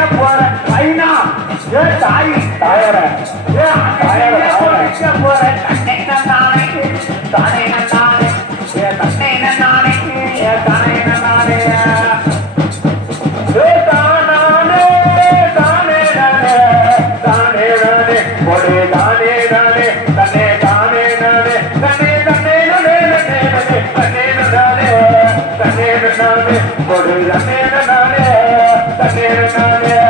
ஆளானே சந்தனமே சந்தனம் ஏ தாய் தாயாரா ஏ தாயார முடிக்க போற. தன்னை நானே தானே நானே ஏ தன்னை நானே ஏ தானே நானே ஏ தானானே தானே நானே தானே நானே போடே தானே நானே தன்னை தானே நானே தன்னை தன்னை நானே நானே நானே தன்னை நானே தன்னை நானே போடே தன்னை நானே. தன்னை நானே